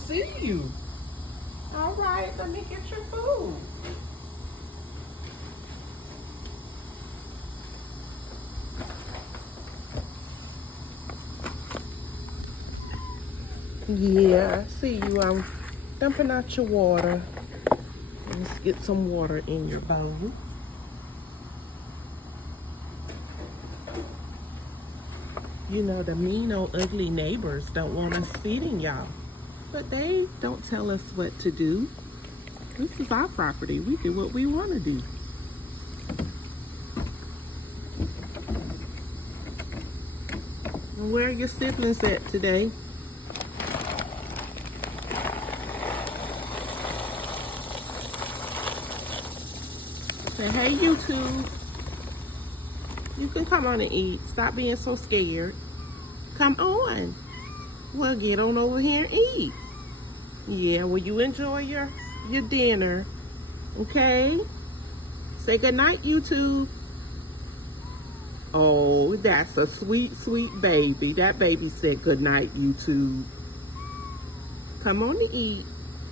see you. All right, let me get your food. Yeah, I see you. I'm dumping out your water. Let's get some water in your bowl. You know, the mean old ugly neighbors don't want us feeding y'all. But they don't tell us what to do. This is our property. We do what we want to do. And where are your siblings at today? Say, hey, YouTube. You can come on and eat. Stop being so scared. Come on. Well, get on over here and eat. Yeah, well, you enjoy your dinner. Okay? Say goodnight, YouTube. Oh, that's a sweet, sweet baby. That baby said goodnight, YouTube. Come on to eat.